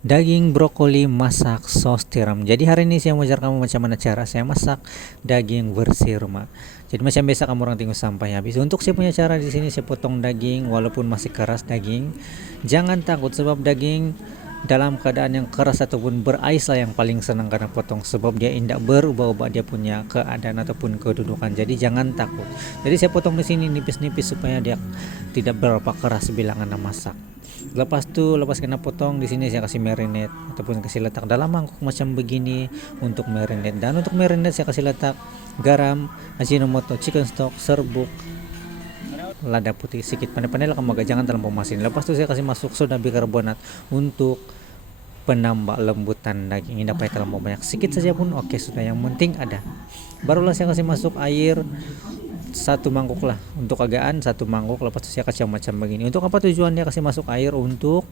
Daging brokoli masak sos tiram. Jadi hari ini saya mau ajar kamu macam mana cara saya masak daging versi rumah. Jadi macam biasa kamu orang tunggu sampai habis. Untuk saya punya cara di sini saya potong daging walaupun masih keras daging. Jangan takut sebab daging dalam keadaan yang keras ataupun berais lah yang paling senang karena potong sebab dia tidak berubah-ubah dia punya keadaan ataupun kedudukan. Jadi jangan takut. Jadi saya potong di sini nipis-nipis supaya dia tidak berapa keras bilangan masak. Lepas kena potong di sini saya kasih marinade ataupun kasih letak dalam mangkuk macam begini untuk marinade. Dan untuk marinade saya kasih letak garam, ajinomoto, chicken stock, serbuk, lada putih sedikit pandai-pandai lah kamu agak jangan terlalu masin. Lepas itu saya kasih masuk soda bikarbonat untuk penambah lembutan daging. Ini dapat terlalu banyak, sedikit saja pun oke sudah, yang penting ada. Barulah saya kasih masuk air satu mangkuk lah, untuk agaan satu mangkuk. Lepas itu saya kasih macam begini. Untuk apa tujuannya kasih masuk air? Untuk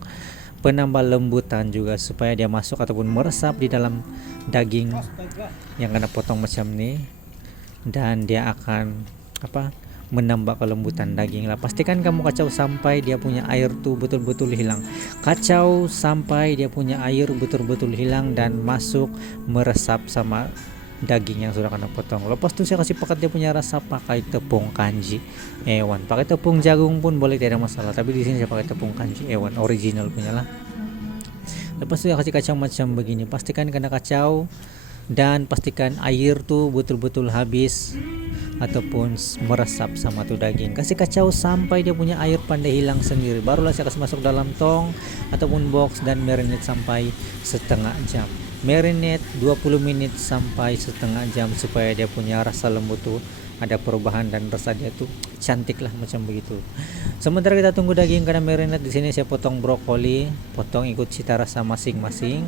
penambah lembutan juga supaya dia masuk ataupun meresap di dalam daging yang kena potong macam ini, dan dia akan menambah kelembutan daging lah. Pastikan kamu kacau sampai dia punya air tuh betul-betul hilang. Kacau sampai dia punya air betul-betul hilang dan masuk meresap sama daging yang sudah kena potong. Lepas itu saya kasih paket dia punya rasa pakai tepung kanji ewan. Pakai tepung jagung pun boleh, tidak ada masalah. Tapi di sini saya pakai tepung kanji ewan original punya lah. Lepas itu saya kasih kacau macam begini. Pastikan kena kacau dan pastikan air tuh betul-betul habis ataupun meresap sama tuh daging. Kasih kacau sampai dia punya air pandai hilang sendiri. Barulah saya kasih masuk dalam tong ataupun box dan marinate sampai setengah jam. Marinate 20 menit sampai setengah jam supaya dia punya rasa lembut tuh ada perubahan dan rasa dia tuh cantik lah macam begitu. Sementara kita tunggu daging karena marinate, di sini saya potong brokoli, potong ikut cita rasa masing-masing.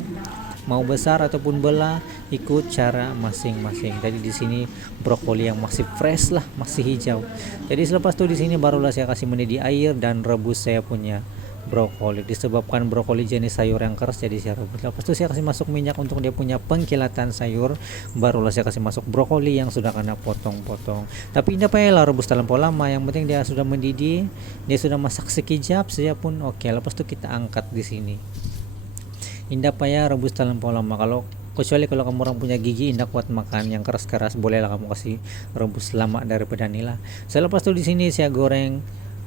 Mau besar ataupun belah ikut cara masing-masing. Jadi di sini brokoli yang masih fresh lah, masih hijau. Jadi selepas itu di sini barulah saya kasih mendidih air dan rebus saya punya brokoli. Disebabkan brokoli jenis sayur yang keras jadi saya rebus. Lepas itu saya kasih masuk minyak untuk dia punya pengkilatan sayur. Barulah saya kasih masuk brokoli yang sudah kena potong-potong. Tapi tidak payahlah rebus dalam pola lama, yang penting dia sudah mendidih, dia sudah masak sekejap saja pun oke. Lepas itu kita angkat di sini. Indah payah rebus dalam pola lama, kecuali kalau kamu orang punya gigi indah kuat makan yang keras-keras, bolehlah kamu kasih rebus lama daripada nila. Selepas itu di sini saya goreng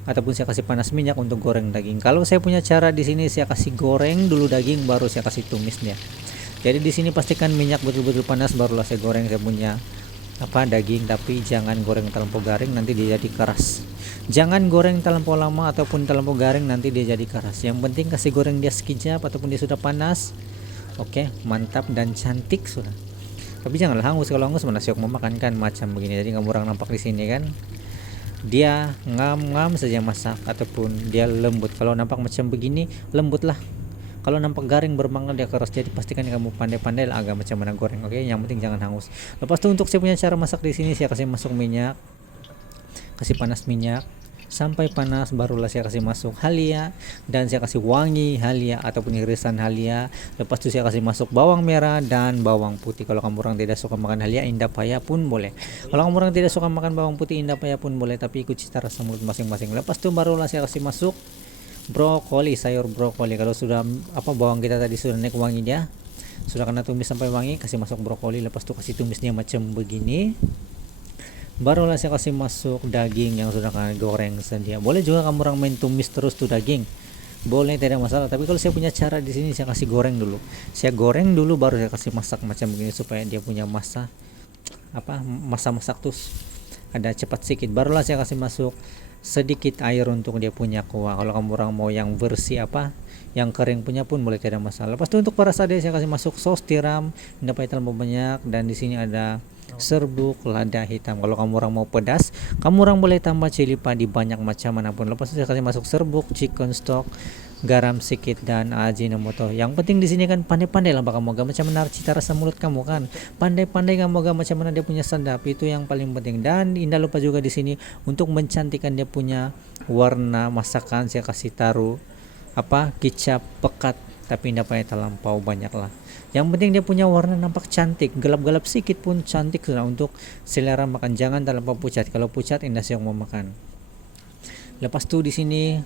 ataupun saya kasih panas minyak untuk goreng daging. Kalau saya punya cara di sini saya kasih goreng dulu daging baru saya kasih tumisnya. Jadi di sini pastikan minyak betul-betul panas barulah saya goreng saya punya daging, tapi jangan goreng terlalu garing nanti dia jadi keras. Jangan goreng terlalu lama ataupun terlalu garing nanti dia jadi keras. Yang penting kasih goreng dia sekejap ataupun dia sudah panas. Oke, mantap dan cantik sudah. Tapi janganlah hangus, kalau hangus mana siok memakan kan macam begini. Jadi kamu orang nampak di sini kan dia ngam-ngam saja masak ataupun dia lembut. Kalau nampak macam begini lembut lah. Kalau nampak garing bermangal dia keras. Jadi pastikan kamu pandai-pandai lah agak macam mana goreng. Oke, yang penting jangan hangus. Lepas itu untuk saya punya cara masak di sini saya kasih masuk minyak. Kasih panas minyak sampai panas, barulah saya kasih masuk halia dan saya kasih wangi halia ataupun irisan halia. Lepas itu saya kasih masuk bawang merah dan bawang putih. Kalau kamu orang tidak suka makan halia indah payah pun boleh. Kalau kamu orang tidak suka makan bawang putih indah payah pun boleh, tapi ikut cita rasa mulut masing-masing. Lepas itu barulah saya kasih masuk brokoli, sayur brokoli. Kalau sudah bawang kita tadi sudah naik wangi dia, sudah kena tumis sampai wangi, kasih masuk brokoli. Lepas itu kasih tumisnya macam begini. Barulah saya kasih masuk daging yang sudah kena goreng sedia. Boleh juga kamu orang main tumis terus tuh daging, boleh, tidak masalah. Tapi kalau saya punya cara di sini saya kasih goreng dulu. Saya goreng dulu baru saya kasih masak macam begini supaya dia punya masa masak tuh ada cepat sedikit. Barulah saya kasih masuk sedikit air untuk dia punya kuah. Kalau kamu orang mau yang versi yang kering punya pun boleh, tidak masalah. Lepas itu untuk perasa dia saya kasih masuk sos tiram, tidak payah terlalu banyak, dan di sini ada serbuk lada hitam. Kalau kamu orang mau pedas, kamu orang boleh tambah cili padi banyak macam manapun. Lepas itu saya kasih masuk serbuk, chicken stock, garam sedikit dan ajinomoto. Yang penting di sini kan pandai-pandai lah kamu agak macam mana cita rasa mulut kamu kan. Pandai-pandai kamu agak macam mana dia punya sedap, itu yang paling penting. Dan tidak lupa juga di sini untuk mencantikkan dia punya warna masakan saya kasih taruh kicap pekat, tapi tidak payah terlampau banyak lah. Yang penting dia punya warna nampak cantik, gelap-gelap sedikit pun cantik sudah untuk selera makan. Jangan terlalu pucat, kalau pucat indah siang mau makan. Lepas itu di sini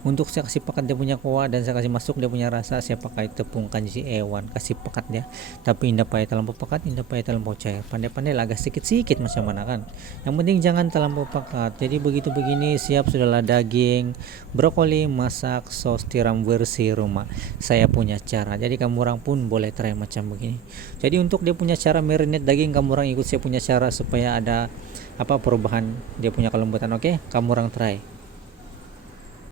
Untuk saya kasih pekat dia punya kuah dan saya kasih masuk dia punya rasa, saya pakai tepung kanji ewan, kasih pekat dia, tapi tidak pakai terlalu pekat, tidak pakai terlalu cair, pandai-pandai lah, agak sedikit-sedikit macam mana kan, yang penting jangan terlalu pekat. Jadi begitu begini siap sudahlah daging brokoli masak sos tiram versi rumah. Saya punya cara, jadi kamu orang pun boleh try macam begini. Jadi untuk dia punya cara marinate daging, kamu orang ikut saya punya cara supaya ada apa perubahan dia punya kelembutan. Oke, kamu orang try.